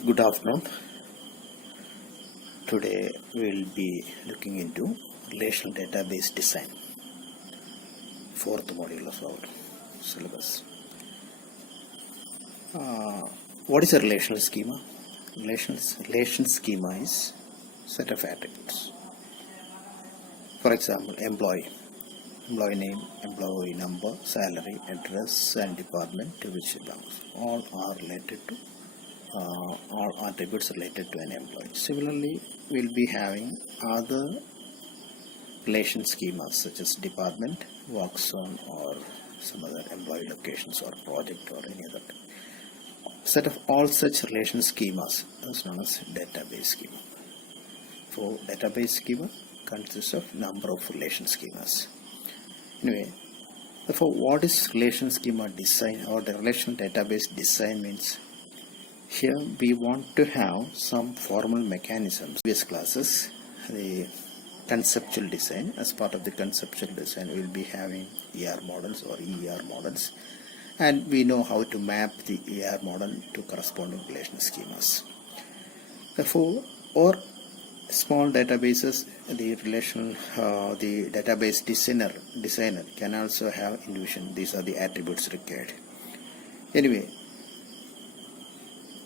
Good afternoon. Today we will be looking into relational database design, fourth module of our syllabus. What is a relational schema? Relation schema is set of attributes. For example, employee name, employee number, salary, address, and department to which it belongs. All are related to all attributes related to an employee. Similarly, we'll be having other relation schemas such as department, work zone, or some other employee locations or project or any other set of all such relation schemas is known as database schema. So database schema consists of number of relation schemas. Anyway, therefore, what is relation schema design or the relational database design means? Here we want to have some formal mechanisms. Previous classes, the conceptual design. As part of the conceptual design, we will be having ER models or ER models, and we know how to map the ER model to corresponding relation schemas. Therefore, or small databases, the database designer can also have intuition. These are the attributes required. Anyway,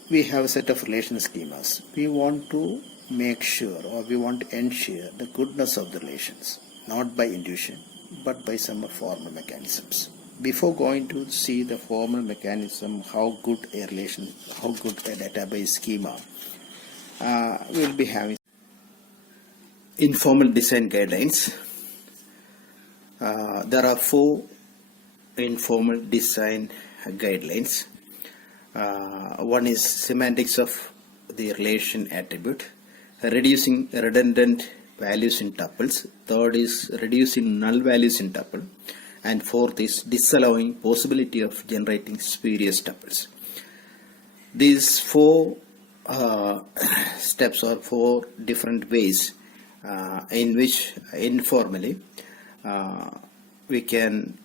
we have a set of relation schemas. We want to make sure or we want to ensure the goodness of the relations, not by intuition but by some formal mechanisms. Before going to see the formal mechanism, how good a database schema, we will be having informal design guidelines. There are 4 informal design guidelines. One is semantics of the relation attribute, reducing redundant values in tuples. Third is reducing null values in tuple, and fourth is disallowing possibility of generating spurious tuples. These 4 steps or 4 different ways in which informally we can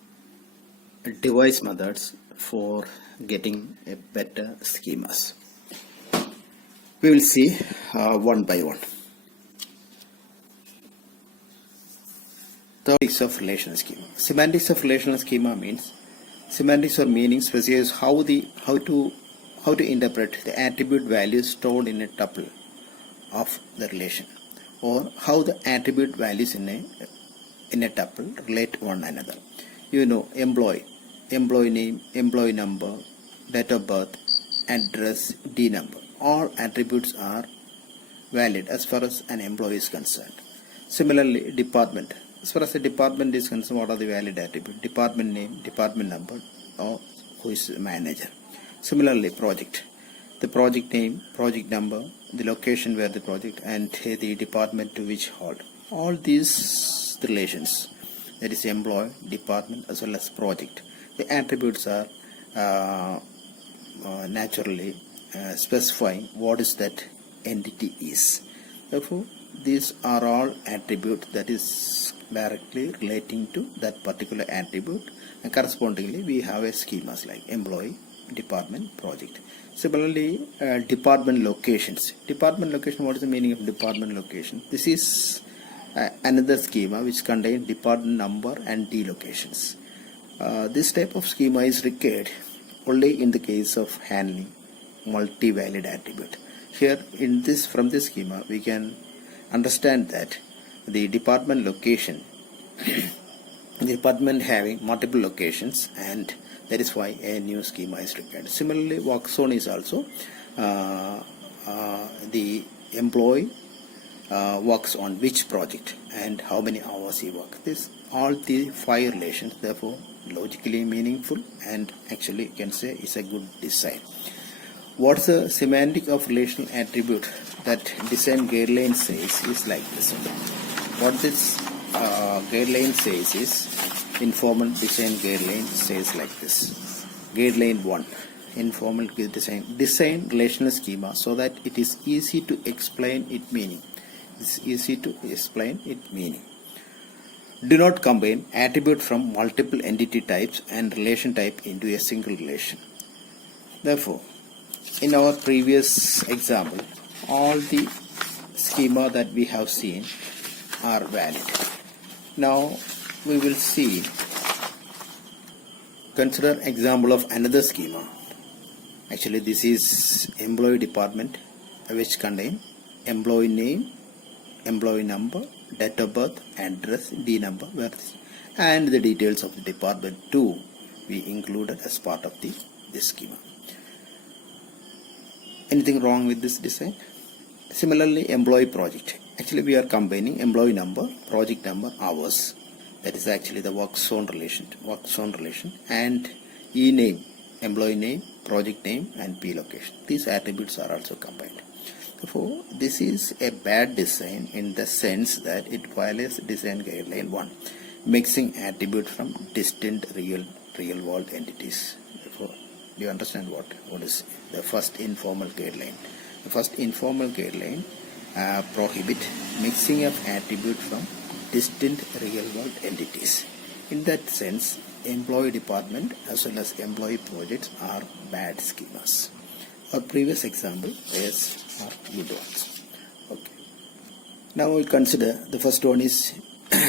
devise methods for getting a better schemas. We will see one by one. Semantics of relational schema. Semantics of relational schema means semantics or meaning specifies how to interpret the attribute values stored in a tuple of the relation, or how the attribute values in a tuple relate to one another. You know, employee name, employee number, date of birth, address, D number. All attributes are valid as far as an employee is concerned. Similarly, department. As far as the department is concerned, what are the valid attributes? Department name, department number, or who is the manager. Similarly, project. The project name, project number, the location where the project, and the department to which hold. All these relations, that is employee, department, as well as project. The attributes are naturally specifying what is that entity is. Therefore, these are all attributes that is directly relating to that particular attribute, and correspondingly we have a schemas like employee, department, project. Similarly, department locations. Department location, what is the meaning of department location? This is another schema which contains department number and D locations. This type of schema is required only in the case of handling multi-valid attribute. Here from this schema we can understand that the department location, the department having multiple locations, and that is why a new schema is required. Similarly, work zone is also the employee works on which project and how many hours he works. This all the 5 relations, therefore logically meaningful, and actually you can say is a good design. What's the semantic of relational attribute that design guideline says is like this. What this guideline says is, informal design guideline says like this. Guideline 1, informal design relational schema so that it is easy to explain its meaning. Do not combine attribute from multiple entity types and relation type into a single relation. Therefore, in our previous example, all the schema that we have seen are valid. Now we will see, consider example of another schema. Actually this is employee department, which contain employee name, employee number, date of birth, address, D number, and the details of the department too we included as part of this schema. Anything wrong with this design? Similarly, employee project. Actually we are combining employee number, project number, hours. That is actually the work zone relation, and e-name, employee name, project name, and P location. These attributes are also combined. Therefore, this is a bad design in the sense that it violates design guideline 1, mixing attribute from distinct real world entities. Therefore, do you understand what is the first informal guideline? The first informal guideline prohibit mixing of attribute from distinct real world entities. In that sense, employee department as well as employee projects are bad schemas. Our previous example is good ones. Okay. Now we consider the first one is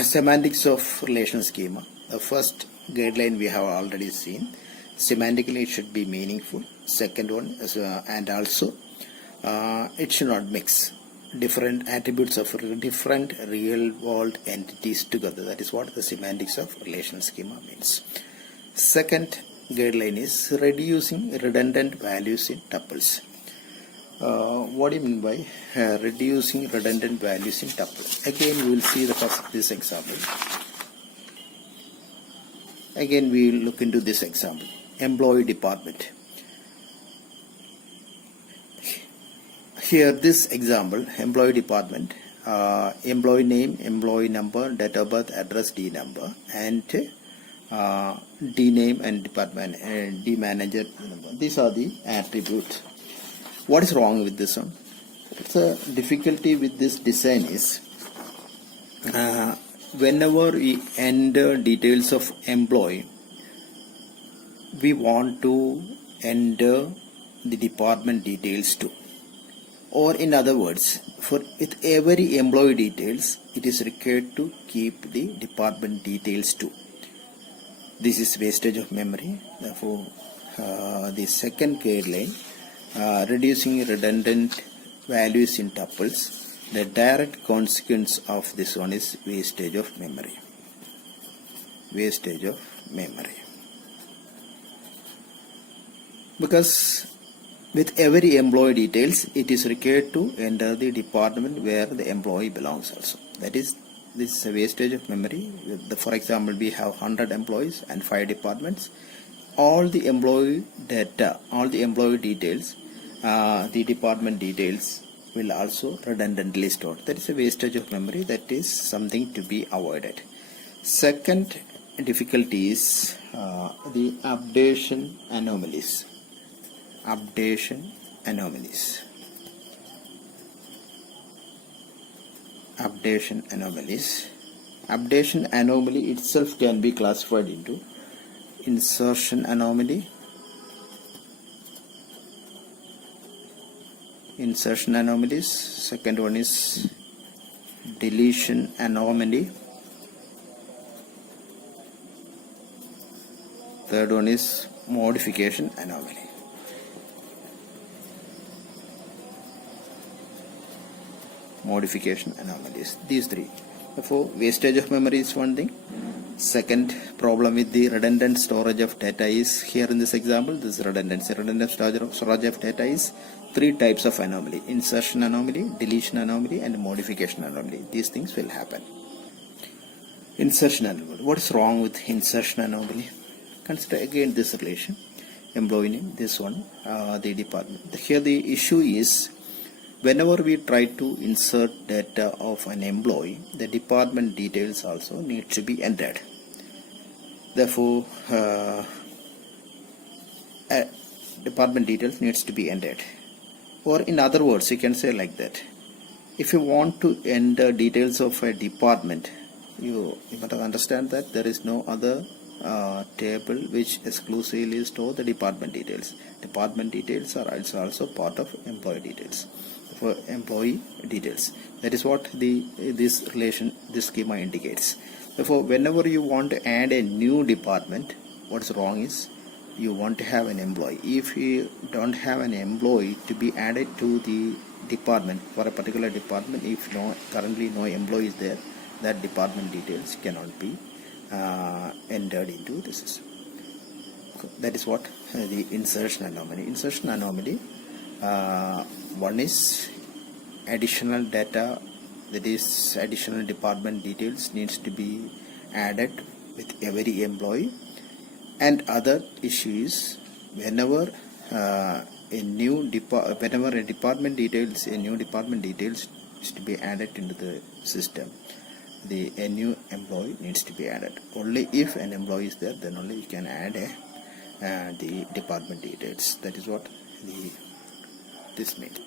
semantics of relational schema. The first guideline we have already seen. Semantically it should be meaningful. Second one is, and also it should not mix different attributes of different real world entities together. That is what the semantics of relational schema means. Second guideline is reducing redundant values in tuples. What do you mean by reducing redundant values in tuples? Again we will see this example. Again we will look into this example. Employee department. Here this example, employee department, employee name, employee number, date of birth, address, D number, and D name and department, D manager number. These are the attributes. What is wrong with this one? The difficulty with this design is whenever we enter details of employee, we want to enter the department details too. Or in other words, with every employee details, it is required to keep the department details too. This is wastage of memory. Therefore, the second guideline, reducing redundant values in tuples, the direct consequence of this one is wastage of memory. Wastage of memory. Because with every employee details, it is required to enter the department where the employee belongs also. That is, this is a wastage of memory. For example, we have 100 employees and 5 departments. All the employee data, all the employee details, the department details will also redundantly stored. That is a wastage of memory. That is something to be avoided. Second difficulty is the updation anomalies. Updation anomalies. Updation anomalies. Updation anomaly itself can be classified into insertion anomaly, insertion anomalies. Second one is deletion anomaly. Third one is modification anomaly. Modification anomalies. These three. Therefore, wastage of memory is one thing. Second problem with the redundant storage of data is here in this example. This is redundancy. Redundant storage of data is 3 types of anomaly: insertion anomaly, deletion anomaly, and modification anomaly. These things will happen. Insertion anomaly. What is wrong with insertion anomaly? Consider again this relation. Employee name, this one, the department. Here the issue is, whenever we try to insert data of an employee, the department details also need to be entered. Therefore, department details needs to be entered. Or in other words, you can say like that. If you want to enter details of a department, you must understand that there is no other table which exclusively store the department details. Department details are also part of employee details. For employee details, that is what this schema indicates. Therefore, whenever you want to add a new department, what's wrong is you want to have an employee. If you don't have an employee to be added to the department for a particular department, if currently no employee is there, that department details cannot be entered into the system. That is what the insertion anomaly. Insertion anomaly, one is additional data, that is additional department details needs to be added with every employee, and other issue is whenever a new department details is to be added into the system, a new employee needs to be added. Only if an employee is there, then only you can add the department details. That is what this means.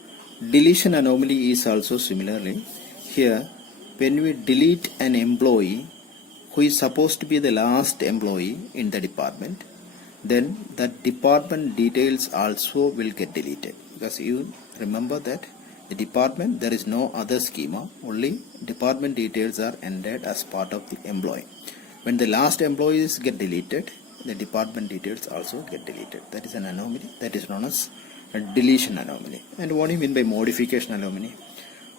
Deletion anomaly is also similarly. Here, when we delete an employee who is supposed to be the last employee in the department, then the department details also will get deleted, because you remember that the department, there is no other schema, only department details are entered as part of the employee. When the last employees get deleted, the department details also get deleted. That is an anomaly that is known as a deletion anomaly. And what do you mean by modification anomaly?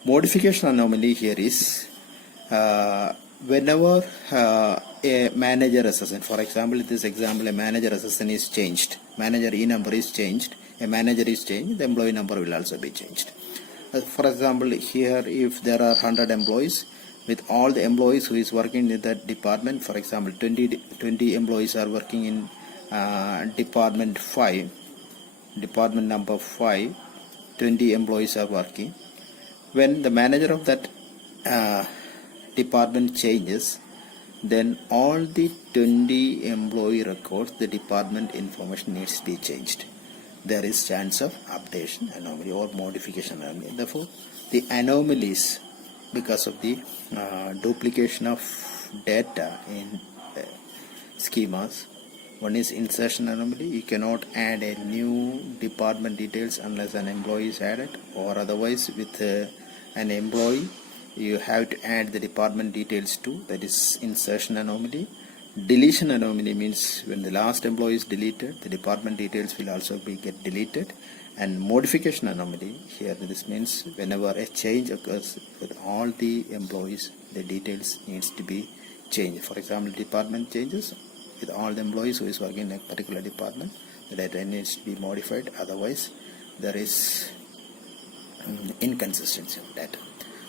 Modification anomaly here is whenever a manager assistant, for example, in this example, a manager assistant is changed, manager E number is changed, a manager is changed, the employee number will also be changed. For example, here if there are 100 employees, with all the employees who is working in that department, for example 20 employees are working in department 5, department number 5, 20 employees are working. When the manager of that department changes, then all the 20 employee records, the department information needs to be changed. There is chance of updation anomaly or modification anomaly. Therefore, the anomalies because of the duplication of data in schemas. One is insertion anomaly. You cannot add a new department details unless an employee is added, or otherwise with an employee you have to add the department details too. That is insertion anomaly. Deletion anomaly means when the last employee is deleted, the department details will also get deleted. And modification anomaly, here this means whenever a change occurs with all the employees, the details needs to be changed. For example, department changes with all the employees who is working in a particular department, the data needs to be modified, otherwise there is inconsistency of data.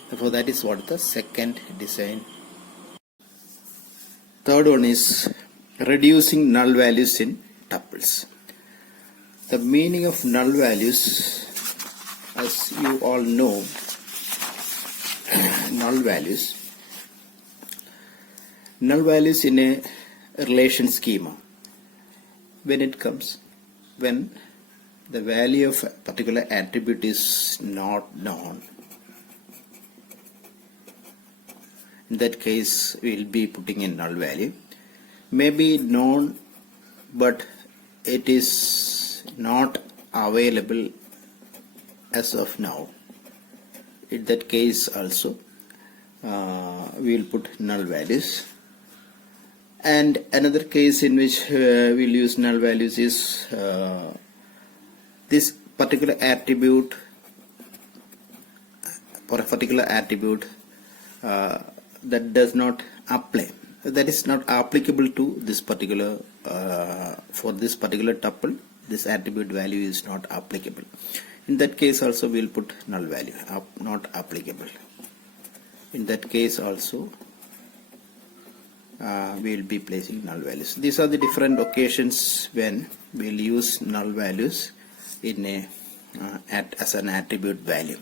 Therefore, that is what the second design. Third one is reducing null values in tuples. The meaning of null values, as you all know, null values in a relation schema, when the value of a particular attribute is not known, in that case we will be putting in null value. May be known, but it is not available as of now. In that case also we will put null values. And another case in which we will use null values is this particular attribute, for a particular attribute that does not apply, that is not applicable to this particular for this particular tuple, this attribute value is not applicable. In that case also we will put null value, not applicable. In that case also we will be placing null values. These are the different occasions when we will use null values in a as an attribute value.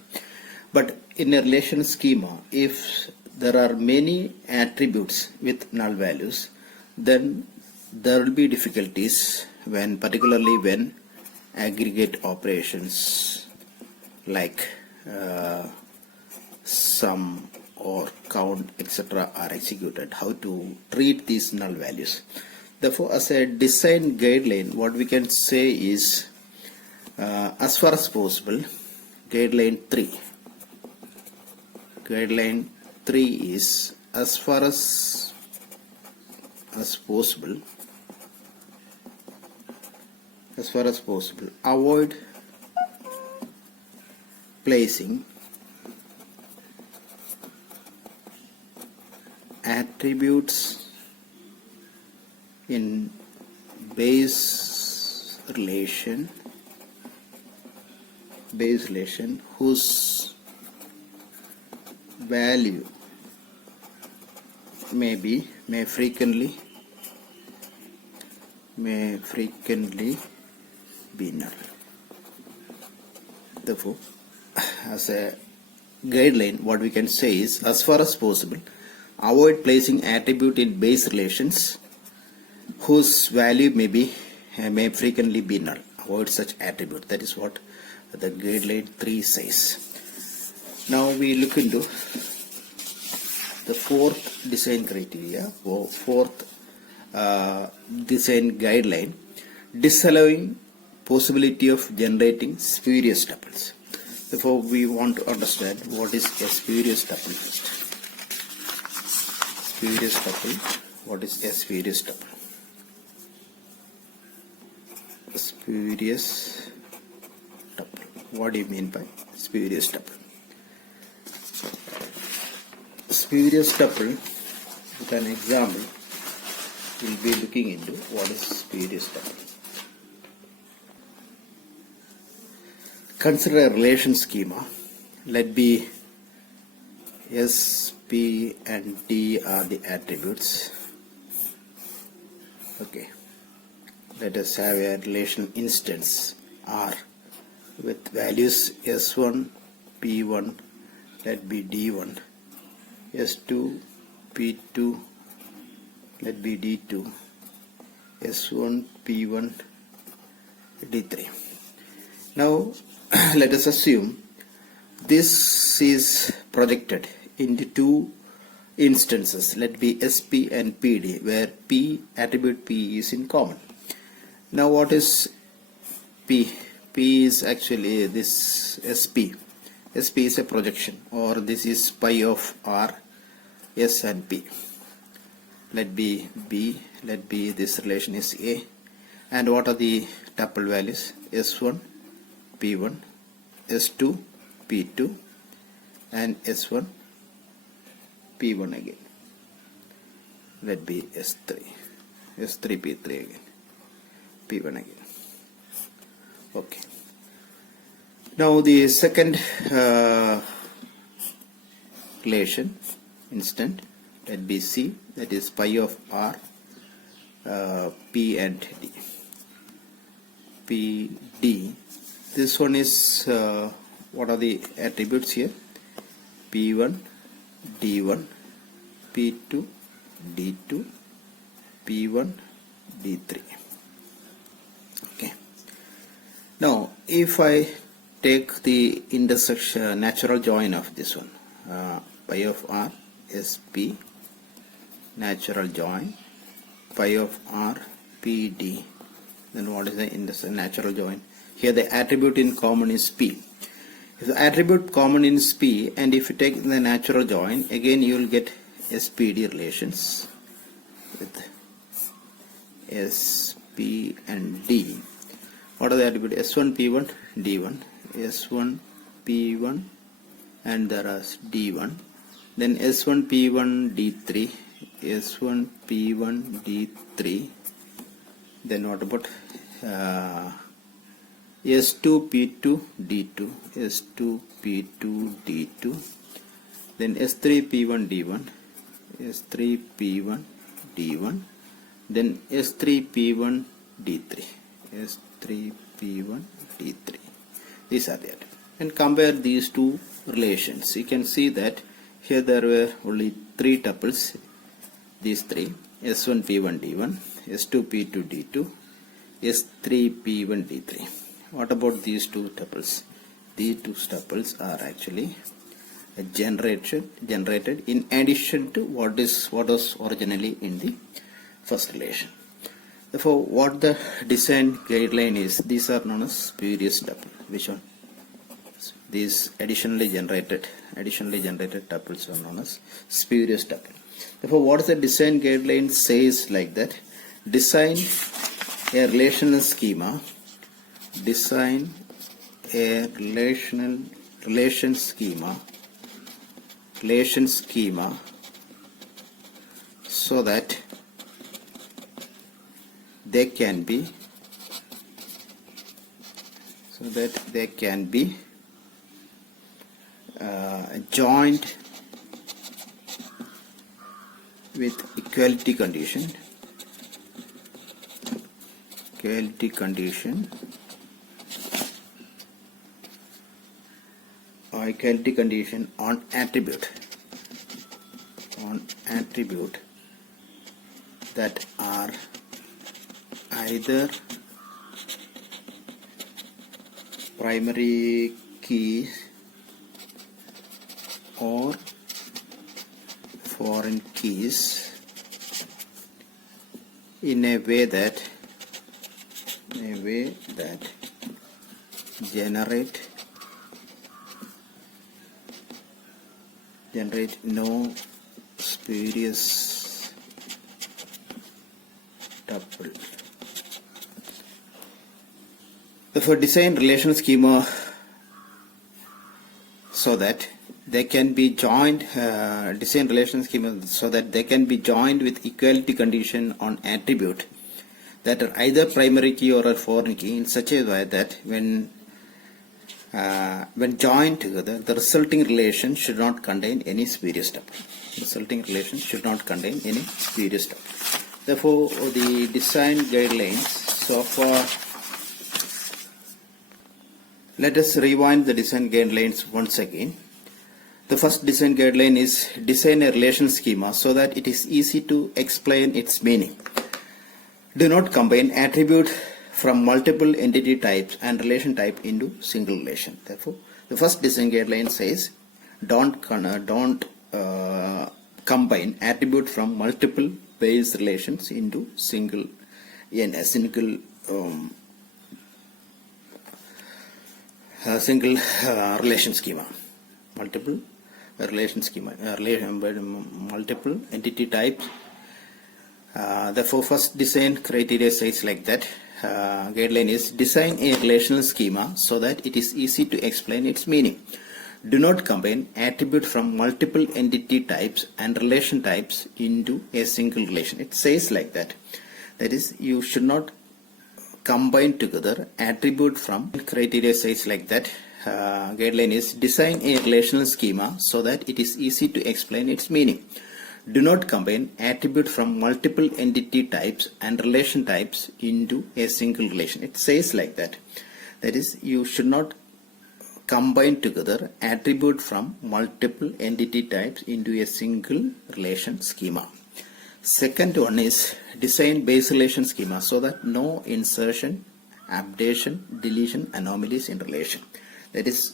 But in a relation schema, if there are many attributes with null values, then there will be difficulties when, particularly when aggregate operations like sum or count etc. are executed. How to treat these null values? Therefore, as a design guideline, what we can say is, as far as possible, guideline 3 is, as far as possible, avoid placing attributes in base relation whose value may frequently be null. Therefore, as a guideline, what we can say is, as far as possible, avoid placing attribute in base relations whose value may frequently be null. Avoid such attribute. That is what the guideline 3 says. Now we look into the fourth design criteria, or fourth design guideline, disallowing possibility of generating spurious tuples. Therefore, we want to understand what is a spurious tuple first. Spurious tuple. What is a spurious tuple? Spurious tuple. What do you mean by spurious tuple? Spurious tuple, with an example, we'll be looking into what is spurious tuple. Consider a relation schema. Let be S, P and D are the attributes. Okay. Let us have a relation instance R with values S1, P1, let be D1, S2, P2, let be D2, S1, P1, D3. Now let us assume this is projected into two instances, let be SP and PD, where P, attribute P is in common. Now what is P? P is actually this SP. SP is a projection, or this is pi of R, S and P. Let be B, let be this relation is A. And what are the tuple values? S1, P1, S2, P2 and S1, P1 again. Let be S3, S3, P3 again, P1 again. Okay. Now the second relation instant, let be C, that is pi of R, P and D. P, D. This one is, what are the attributes here? P1, D1, P2, D2, P1, D3. Okay. Now, if I take the intersection natural join of this one, pi of R, SP, natural join, pi of R, P, D, then what is the natural join? Here the attribute in common is P. If the attribute common is P, and if you take the natural join, again you will get SPD relations with SP and D. What are the attributes? S1, P1, D1, S1, P1 and there is D1. Then S1, P1, D3, S1, P1, D3. Then what about S2, P2, D2, S2, P2, D2, then S3, P1, D1, S3, P1, D1, then S3, P1, D3, S3, P1, D3. These are there. And compare these two relations. You can see that here there were only three tuples, these three, S1, P1, D1, S2, P2, D2, S3, P1, D3. What about these two tuples? These two tuples are actually generated in addition to what was originally in the first relation. Therefore, what the design guideline is, these are known as spurious tuple. Which one? These additionally generated tuples are known as spurious tuple. Therefore, what the design guideline says like that: design a relational schema. Design a relation schema so that they can be joined with equality condition on attribute that are either primary keys or foreign keys in a way that generate no spurious tuple. Therefore, design relational schema so that they can be joined. Design relational schema so that they can be joined with equality condition on attribute that are either primary key or a foreign key in such a way that when joined together, the resulting relation should not contain any spurious tuple. Therefore, the design guidelines so far. Let us rewind the design guidelines once again. The first design guideline is design a relation schema so that it is easy to explain its meaning. Do not combine attribute from multiple entity types and relation type into single relation. Therefore, the first design guideline says don't combine attribute from multiple base relations into a single relation schema. Multiple entity types. Therefore, first design criteria says like that. Guideline is design a relational schema so that it is easy to explain its meaning. Do not combine attribute from multiple entity types and relation types into a single relation. It says like that. That is, you should not combine together attribute from. Criteria says like that. Guideline is design a relational schema so that it is easy to explain its meaning. Do not combine attribute from multiple entity types and relation types into a single relation. It says like that. That is, you should not combine together attribute from multiple entity types into a single relation schema. Second one is design base relation schema so that no insertion, updation, deletion anomalies in relation. That is,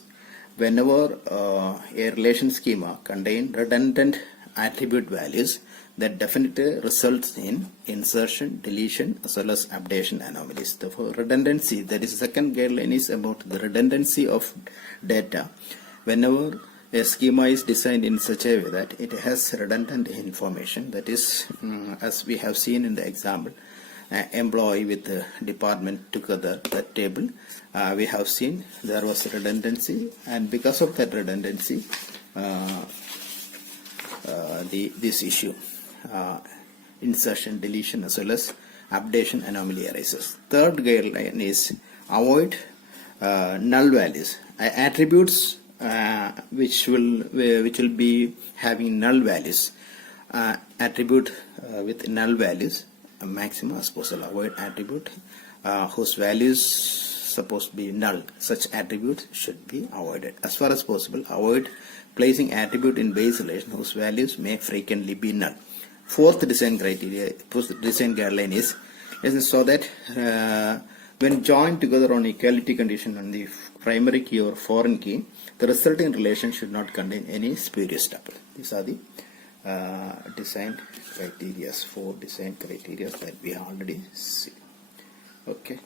whenever a relation schema contains redundant attribute values, that definitely results in insertion, deletion as well as updation anomalies. Therefore, redundancy, that is the second guideline, is about the redundancy of data. Whenever a schema is designed in such a way that it has redundant information, that is, as we have seen in the example, employee with the department together, that table, we have seen there was redundancy, and because of that redundancy, this issue, insertion, deletion as well as updation anomaly arises. Third guideline is avoid null values. Attributes which will be having null values. Attribute with null values maximum as possible. Avoid attribute whose values supposed to be null. Such attributes should be avoided. As far as possible, avoid placing attribute in base relation whose values may frequently be null. Fourth design guideline is so that when joined together on equality condition on the primary key or foreign key, the resulting relation should not contain any spurious tuple. These are the design criteria, 4 design criteria that we already see. Okay.